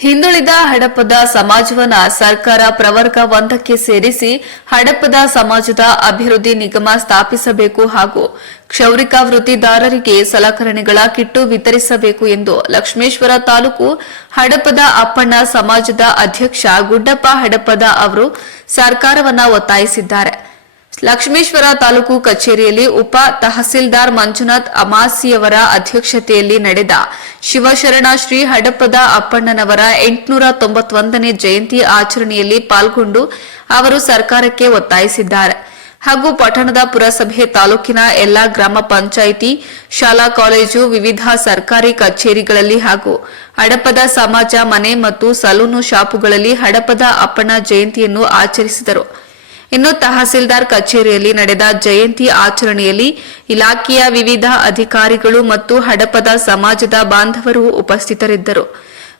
ಹಿಂದುಳಿದ ಹಡಪದ ಸಮಾಜವನ್ನ ಸರ್ಕಾರ ಪ್ರವರ್ಗ ಒಂದಕ್ಕೆ ಸೇರಿಸಿ ಹಡಪದ ಸಮಾಜದ ಅಭಿವೃದ್ಧಿ ನಿಗಮ ಸ್ಥಾಪಿಸಬೇಕು ಹಾಗೂ ಕ್ಷೌರಿಕ ವೃತ್ತಿದಾರರಿಗೆ ಸಲಕರಣೆಗಳ ಕಿಟ್ಟು ವಿತರಿಸಬೇಕು ಎಂದು ಲಕ್ಷ್ಮೇಶ್ವರ ತಾಲೂಕು ಹಡಪದ ಅಪ್ಪಣ್ಣ ಸಮಾಜದ ಅಧ್ಯಕ್ಷ ಗುಡ್ಡಪ್ಪ ಹಡಪದ ಅವರು ಸರ್ಕಾರವನ್ನ ಒತ್ತಾಯಿಸಿದ್ದಾರೆ. ಲಕ್ಷ್ಮೇಶ್ವರ ತಾಲೂಕು ಕಚೇರಿಯಲ್ಲಿ ಉಪ ತಹಸೀಲ್ದಾರ್ ಮಂಜುನಾಥ್ ಅಮಾಸಿಯವರ ಅಧ್ಯಕ್ಷತೆಯಲ್ಲಿ ನಡೆದ ಶಿವಶರಣ ಶ್ರೀ ಹಡಪದ ಅಪ್ಪಣ್ಣನವರ ಎಂಟುನೂರ ತೊಂಬತ್ತೊಂದನೇ ಜಯಂತಿ ಆಚರಣೆಯಲ್ಲಿ ಪಾಲ್ಗೊಂಡು ಅವರು ಸರ್ಕಾರಕ್ಕೆ ಒತ್ತಾಯಿಸಿದ್ದಾರೆ. ಹಾಗೂ ಪಟ್ಟಣದ ಪುರಸಭೆ ತಾಲೂಕಿನ ಎಲ್ಲಾ ಗ್ರಾಮ ಪಂಚಾಯಿತಿ, ಶಾಲಾ ಕಾಲೇಜು, ವಿವಿಧ ಸರ್ಕಾರಿ ಕಚೇರಿಗಳಲ್ಲಿ ಹಾಗೂ ಹಡಪದ ಸಮಾಜ ಮನೆ ಮತ್ತು ಸಲೂನು ಶಾಪುಗಳಲ್ಲಿ ಹಡಪದ ಅಪ್ಪಣ್ಣ ಜಯಂತಿಯನ್ನು ಆಚರಿಸಿದರು. ಇನ್ನು ತಹಸೀಲ್ದಾರ್ ಕಚೇರಿಯಲ್ಲಿ ನಡೆದ ಜಯಂತಿ ಆಚರಣೆಯಲ್ಲಿ ಇಲಾಖೆಯ ವಿವಿಧ ಅಧಿಕಾರಿಗಳು ಮತ್ತು ಹಡಪದ ಸಮಾಜದ ಬಾಂಧವರು ಉಪಸ್ಥಿತರಿದ್ದರು.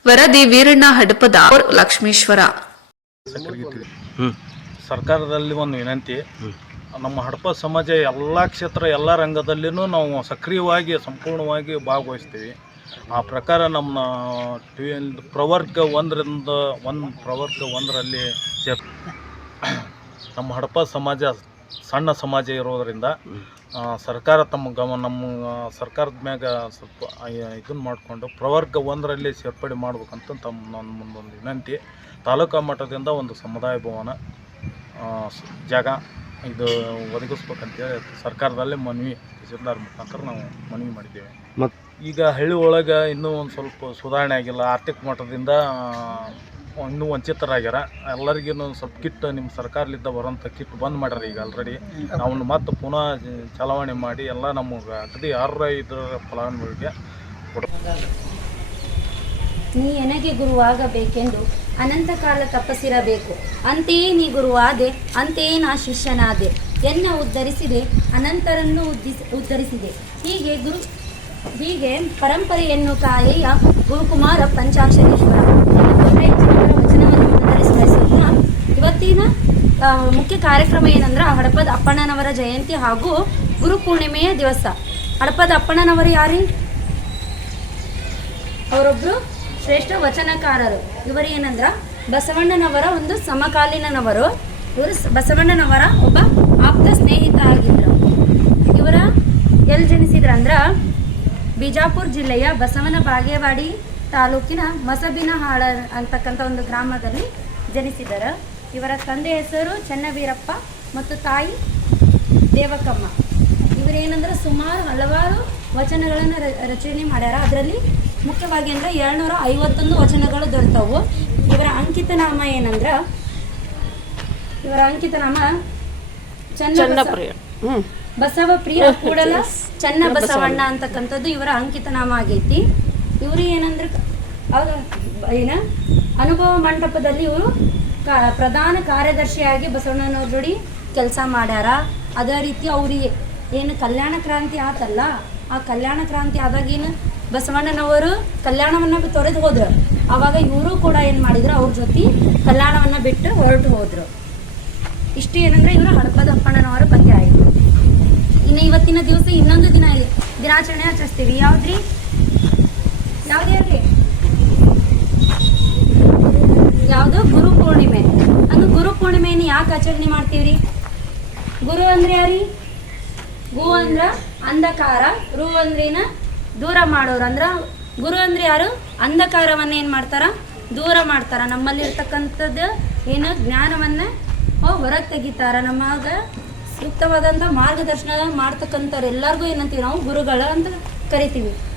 ವರದಿ ವೀರಣ್ಣ ಹಡಪದ ಲಕ್ಷ್ಮೇಶ್ವರ. ಹ್ಞೂ ಸರ್ಕಾರದಲ್ಲಿ ಒಂದು ವಿನಂತಿ ನಮ್ಮ ಹಡಪ ಸಮಾಜ ಎಲ್ಲ ಕ್ಷೇತ್ರ ಎಲ್ಲ ರಂಗದಲ್ಲಿನೂ ನಾವು ಸಕ್ರಿಯವಾಗಿ ಸಂಪೂರ್ಣವಾಗಿ ಭಾಗವಹಿಸ್ತೀವಿ. ಆ ಪ್ರಕಾರ ನಮ್ಮ ಟಿ ಪ್ರವರ್ಗ ಒಂದರಿಂದ ಒಂದು ಪ್ರವರ್ಗ ಒಂದರಲ್ಲಿ ಸೇರ್ ನಮ್ಮ ಹಡಪ ಸಮಾಜ ಸಣ್ಣ ಸಮಾಜ ಇರೋದರಿಂದ ಸರ್ಕಾರ ತಮ್ಮ ಗಮ ನಮ್ಮ ಸರ್ಕಾರದ ಮ್ಯಾಗ ಸ್ವಲ್ಪ ಇದನ್ನು ಮಾಡಿಕೊಂಡು ಪ್ರವರ್ಗ ಒಂದರಲ್ಲಿ ಸೇರ್ಪಡೆ ಮಾಡ್ಬೇಕಂತ ತಮ್ಮ ನನ್ನ ಮುಂದೊಂದು ವಿನಂತಿ. ತಾಲೂಕಾ ಮಟ್ಟದಿಂದ ಒಂದು ಸಮುದಾಯ ಭವನ ಜಾಗ ಇದು ಒದಗಿಸ್ಬೇಕಂತೇಳಿ ಸರ್ಕಾರದಲ್ಲೇ ಮನವಿ ತಹಸೀಲ್ದಾರ್ ಮುಖಾಂತರ ನಾವು ಮನವಿ ಮಾಡಿದ್ದೇವೆ. ಮತ್ತು ಈಗ ಹಳ್ಳಿ ಒಳಗೆ ಇನ್ನೂ ಒಂದು ಸ್ವಲ್ಪ ಸುಧಾರಣೆ ಆಗಿಲ್ಲ. ಆರ್ಥಿಕ ಮಟ್ಟದಿಂದ ಇನ್ನೂ ವಂಚಿತರಾಗ್ಯಾರ. ಎಲ್ಲರಿಗೂ ಒಂದು ಸ್ವಲ್ಪ ಕಿಟ್ ನಿಮ್ಮ ಸರ್ಕಾರದಿಂದ ಬರೋಂಥ ಕಿಟ್ ಬಂದ್ ಮಾಡ್ಯಾರ ಈಗ ಆಲ್ರೆಡಿ ಅವನ್ನ ಮತ್ತೆ ಪುನಃ ಚಲಾವಣೆ ಮಾಡಿ ಎಲ್ಲ ನಮಗೆ ಅಗದಿ ಯಾರ ಇದ್ರ ಫಲಾನುಭವಿಗೆ ನೀ ಎನಗೆ ಗುರುವಾಗಬೇಕೆಂದು ಅನಂತ ಕಾಲ ತಪಸ್ಸಿರಬೇಕು ಅಂತೆಯೇ ನೀ ಗುರುವಾದೆ, ಅಂತೆಯೇ ನಾ ಶಿಷ್ಯನಾದೆ. ಎನ್ನ ಉದ್ಧರಿಸಿದೆ, ಅನಂತರನ್ನು ಉದ್ಧರಿಸಿದೆ. ಹೀಗೆ ಗುರು ಹೀಗೆ ಪರಂಪರೆಯನ್ನು ಕಾಯೆಯ ಗುರುಕುಮಾರ ಪಂಚಾಕ್ಷರೇಶ್ವರ ಇವತ್ತಿನ ಮುಖ್ಯ ಕಾರ್ಯಕ್ರಮ ಏನಂದ್ರೆ ಹಡಪದ ಅಪ್ಪಣ್ಣನವರ ಜಯಂತಿ ಹಾಗೂ ಗುರು ಪೂರ್ಣಿಮೆಯ ದಿವಸ. ಹಡಪದ ಅಪ್ಪಣ್ಣನವರು ಯಾರಿ? ಅವರೊಬ್ರು ಶ್ರೇಷ್ಠ ವಚನಕಾರರು. ಇವರು ಏನಂದ್ರ, ಬಸವಣ್ಣನವರ ಒಂದು ಸಮಕಾಲೀನನವರು. ಇವರು ಬಸವಣ್ಣನವರ ಒಬ್ಬ ಆಪ್ತ ಸ್ನೇಹಿತ ಆಗಿದ್ರು. ಇವರ ಎಲ್ಲಿ ಜನಿಸಿದ್ರ ಅಂದ್ರ ಬಿಜಾಪುರ ಜಿಲ್ಲೆಯ ಬಸವನ ಬಾಗೇವಾಡಿ ತಾಲೂಕಿನ ಮಸಬಿನಹಾಳ ಅಂತಕ್ಕಂಥ ಒಂದು ಗ್ರಾಮದಲ್ಲಿ ಜನಿಸಿದರು. ಇವರ ತಂದೆ ಹೆಸರು ಚನ್ನವೀರಪ್ಪ ಮತ್ತು ತಾಯಿ ದೇವಕಮ್ಮ. ಇವರೇನಂದ್ರೆ ಸುಮಾರು ಹಲವಾರು ವಚನಗಳನ್ನು ರಚನೆ ಮಾಡ್ಯಾರ. ಅದರಲ್ಲಿ ಮುಖ್ಯವಾಗಿ ಅಂದ್ರೆ ಏಳ್ನೂರ ಐವತ್ತೊಂದು ವಚನಗಳು ದೊರೆತವು. ಇವರ ಅಂಕಿತ ನಾಮ ಏನಂದ್ರ ಇವರ ಅಂಕಿತ ನಾಮ ಚನ್ನ ಬಸವ ಪ್ರಿಯ ಕೂಡಲ ಚನ್ನ ಬಸವಣ್ಣ. ಅಂತಕ್ಕಂಥದ್ದು ಇವರ ಅಂಕಿತ ನಾಮ ಆಗೈತಿ. ಇವರು ಏನಂದ್ರೆ ಅವರು ಏನ ಅನುಭವ ಮಂಟಪದಲ್ಲಿ ಇವರು ಪ್ರಧಾನ ಕಾರ್ಯದರ್ಶಿಯಾಗಿ ಬಸವಣ್ಣನವ್ರ ಜೋಡಿ ಕೆಲಸ ಮಾಡ್ಯಾರ. ಅದೇ ರೀತಿ ಅವ್ರಿಗೆ ಏನು ಕಲ್ಯಾಣ ಕ್ರಾಂತಿ ಆತಲ್ಲ, ಆ ಕಲ್ಯಾಣ ಕ್ರಾಂತಿ ಆದಾಗ ಏನು ಬಸವಣ್ಣನವರು ಕಲ್ಯಾಣವನ್ನ ತೊರೆದು ಹೋದ್ರು. ಅವಾಗ ಇವರು ಕೂಡ ಏನು ಮಾಡಿದ್ರು, ಅವ್ರ ಜೊತೆ ಕಲ್ಯಾಣವನ್ನ ಬಿಟ್ಟು ಹೊರಟು ಹೋದ್ರು. ಇಷ್ಟು ಏನಂದ್ರೆ ಇವರು ಹಡಪದ ಅಪ್ಪಣ್ಣನವರ ಬಗ್ಗೆ ಆಯಿತು. ಇನ್ನು ಇವತ್ತಿನ ದಿವಸ ಇನ್ನೊಂದು ದಿನ ಇಲ್ಲಿ. ದಿನಾಚರಣೆ ಆಚರಿಸ್ತೀವಿ. ಯಾವ್ದ್ರಿ? ಯಾವ್ದು ಹೇಳ್ರಿ? ಯಾವುದು? ಗುರು ಪೂರ್ಣಿಮೆ. ಅಂದ್ರೆ ಗುರು ಪೂರ್ಣಿಮೆಯನ್ನು ಯಾಕೆ ಆಚರಣೆ ಮಾಡ್ತೀವ್ರಿ? ಗುರು ಅಂದ್ರೆ ಯಾರಿ? ಗು ಅಂದ್ರ ಅಂಧಕಾರ, ರು ಅಂದ್ರೇನ ದೂರ ಮಾಡೋರು. ಅಂದ್ರ ಗುರು ಅಂದ್ರೆ ಯಾರು? ಅಂಧಕಾರವನ್ನ ಏನ್ ಮಾಡ್ತಾರ? ದೂರ ಮಾಡ್ತಾರ. ನಮ್ಮಲ್ಲಿ ಇರ್ತಕ್ಕಂಥದ್ದು ಏನು? ಜ್ಞಾನವನ್ನ ಹೊರಗೆ ತೆಗಿತಾರ. ನಮಗ ಸೂಕ್ತವಾದಂಥ ಮಾರ್ಗದರ್ಶನ ಮಾಡ್ತಕ್ಕಂಥವ್ರು ಎಲ್ಲರಿಗೂ ಏನಂತೀವಿ ನಾವು? ಗುರುಗಳ ಅಂತ ಕರಿತೀವಿ.